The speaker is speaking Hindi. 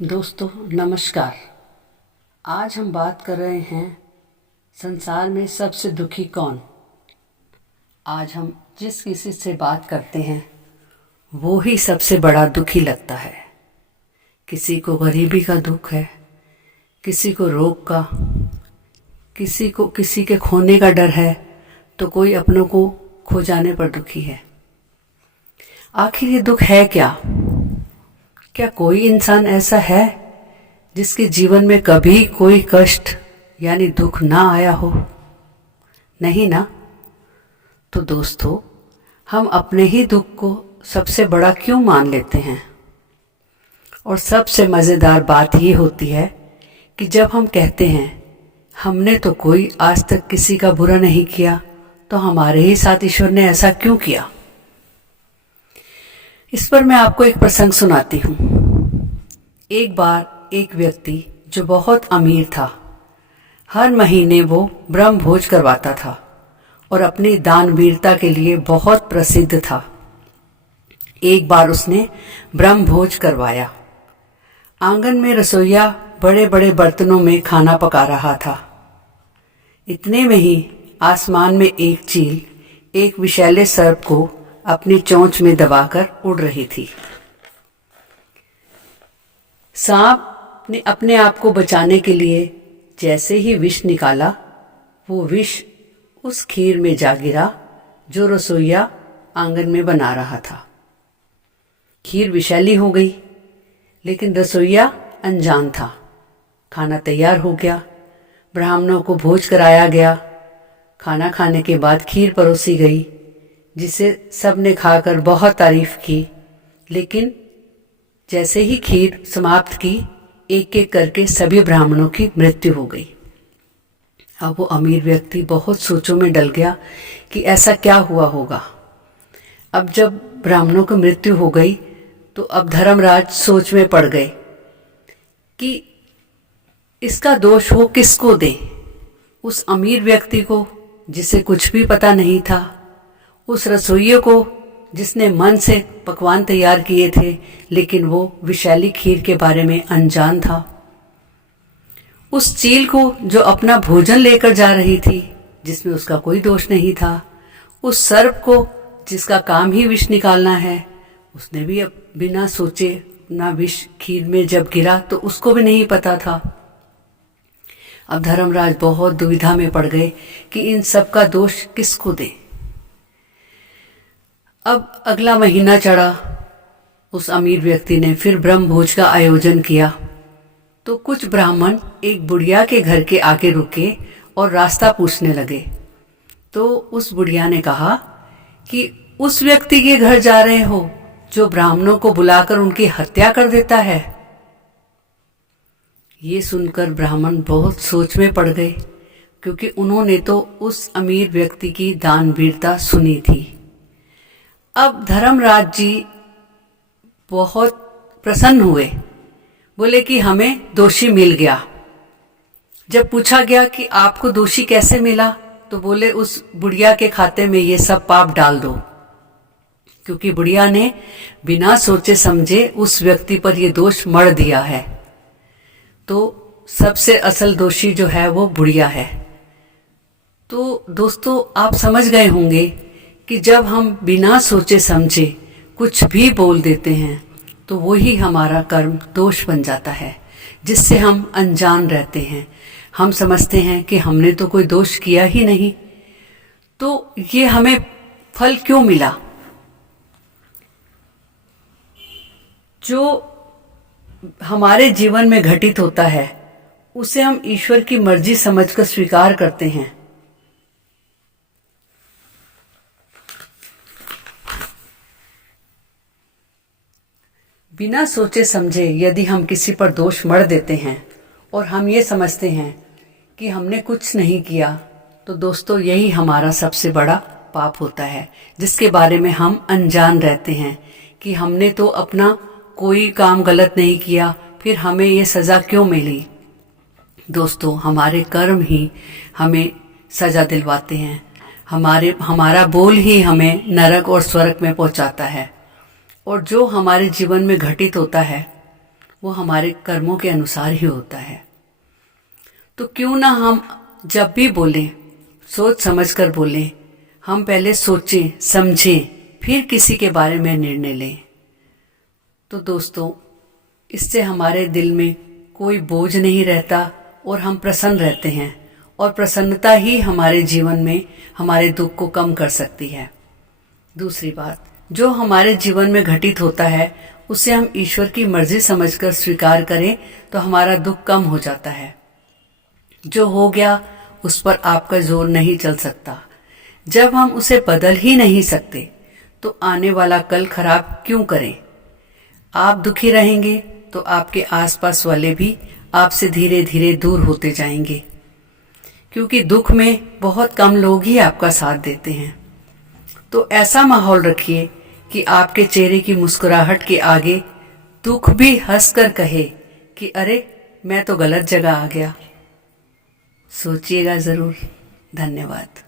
दोस्तों नमस्कार। आज हम बात कर रहे हैं संसार में सबसे दुखी कौन। आज हम जिस किसी से बात करते हैं वो ही सबसे बड़ा दुखी लगता है। किसी को गरीबी का दुख है, किसी को रोग का, किसी को किसी के खोने का डर है, तो कोई अपनों को खो जाने पर दुखी है। आखिर ये दुख है क्या? क्या कोई इंसान ऐसा है जिसके जीवन में कभी कोई कष्ट यानी दुख ना आया हो? नहीं ना। तो दोस्तों, हम अपने ही दुख को सबसे बड़ा क्यों मान लेते हैं? और सबसे मज़ेदार बात ये होती है कि जब हम कहते हैं हमने तो कोई आज तक किसी का बुरा नहीं किया, तो हमारे ही साथ ईश्वर ने ऐसा क्यों किया? इस पर मैं आपको एक प्रसंग सुनाती हूँ। एक बार एक व्यक्ति जो बहुत अमीर था, हर महीने वो ब्रह्म भोज करवाता था और अपनी दानवीरता के लिए बहुत प्रसिद्ध था। एक बार उसने ब्रह्म भोज करवाया। आंगन में रसोइया बड़े बड़े बर्तनों में खाना पका रहा था। इतने में ही आसमान में एक चील एक विषैले सर्प को अपनी चोंच में दबाकर उड़ रही थी। सांप ने अपने आप को बचाने के लिए जैसे ही विष निकाला, वो विष उस खीर में जा गिरा जो रसोइया आंगन में बना रहा था। खीर विषैली हो गई, लेकिन रसोइया अनजान था। खाना तैयार हो गया, ब्राह्मणों को भोज कराया गया। खाना खाने के बाद खीर परोसी गई, जिसे सब ने खाकर बहुत तारीफ की। लेकिन जैसे ही खीर समाप्त की, एक एक करके सभी ब्राह्मणों की मृत्यु हो गई। अब वो अमीर व्यक्ति बहुत सोचों में डल गया कि ऐसा क्या हुआ होगा। अब जब ब्राह्मणों की मृत्यु हो गई तो अब धर्मराज सोच में पड़ गए कि इसका दोष वो किसको दे। उस अमीर व्यक्ति को जिसे कुछ भी पता नहीं था, उस रसोइये को जिसने मन से पकवान तैयार किए थे लेकिन वो विषैली खीर के बारे में अनजान था, उस चील को जो अपना भोजन लेकर जा रही थी जिसमें उसका कोई दोष नहीं था, उस सर्प को जिसका काम ही विष निकालना है, उसने भी अब बिना सोचे अपना विष खीर में जब गिरा तो उसको भी नहीं पता था। अब धर्मराज बहुत दुविधा में पड़ गए कि इन सब का दोष किसको दें। अब अगला महीना चढ़ा। उस अमीर व्यक्ति ने फिर ब्रह्म भोज का आयोजन किया तो कुछ ब्राह्मण एक बुढ़िया के घर के आगे रुके और रास्ता पूछने लगे। तो उस बुढ़िया ने कहा कि उस व्यक्ति के घर जा रहे हो जो ब्राह्मणों को बुलाकर उनकी हत्या कर देता है। ये सुनकर ब्राह्मण बहुत सोच में पड़ गए, क्योंकि उन्होंने तो उस अमीर व्यक्ति की दानवीरता सुनी थी। अब धर्मराज जी बहुत प्रसन्न हुए, बोले कि हमें दोषी मिल गया। जब पूछा गया कि आपको दोषी कैसे मिला, तो बोले उस बुढ़िया के खाते में ये सब पाप डाल दो, क्योंकि बुढ़िया ने बिना सोचे समझे उस व्यक्ति पर ये दोष मढ़ दिया है। तो सबसे असल दोषी जो है वो बुढ़िया है। तो दोस्तों, आप समझ गए होंगे कि जब हम बिना सोचे समझे कुछ भी बोल देते हैं तो वही हमारा कर्म दोष बन जाता है, जिससे हम अनजान रहते हैं। हम समझते हैं कि हमने तो कोई दोष किया ही नहीं, तो ये हमें फल क्यों मिला? जो हमारे जीवन में घटित होता है उसे हम ईश्वर की मर्जी समझकर स्वीकार करते हैं। बिना सोचे समझे यदि हम किसी पर दोष मढ़ देते हैं और हम ये समझते हैं कि हमने कुछ नहीं किया, तो दोस्तों यही हमारा सबसे बड़ा पाप होता है, जिसके बारे में हम अनजान रहते हैं कि हमने तो अपना कोई काम गलत नहीं किया, फिर हमें ये सज़ा क्यों मिली। दोस्तों, हमारे कर्म ही हमें सज़ा दिलवाते हैं। हमारा बोल ही हमें नरक और स्वर्ग में पहुंचाता है। और जो हमारे जीवन में घटित होता है वो हमारे कर्मों के अनुसार ही होता है। तो क्यों ना हम जब भी बोलें सोच समझ कर बोलें, हम पहले सोचें समझें फिर किसी के बारे में निर्णय लें। तो दोस्तों, इससे हमारे दिल में कोई बोझ नहीं रहता और हम प्रसन्न रहते हैं, और प्रसन्नता ही हमारे जीवन में हमारे दुख को कम कर सकती है। दूसरी बात, जो हमारे जीवन में घटित होता है उसे हम ईश्वर की मर्जी समझकर स्वीकार करें तो हमारा दुख कम हो जाता है। जो हो गया उस पर आपका जोर नहीं चल सकता। जब हम उसे बदल ही नहीं सकते तो आने वाला कल खराब क्यों करें। आप दुखी रहेंगे तो आपके आसपास वाले भी आपसे धीरे धीरे दूर होते जाएंगे, क्योंकि दुख में बहुत कम लोग ही आपका साथ देते हैं। तो ऐसा माहौल रखिए कि आपके चेहरे की मुस्कुराहट के आगे दुख भी हंसकर कहे कि अरे मैं तो गलत जगह आ गया। सोचिएगा जरूर। धन्यवाद।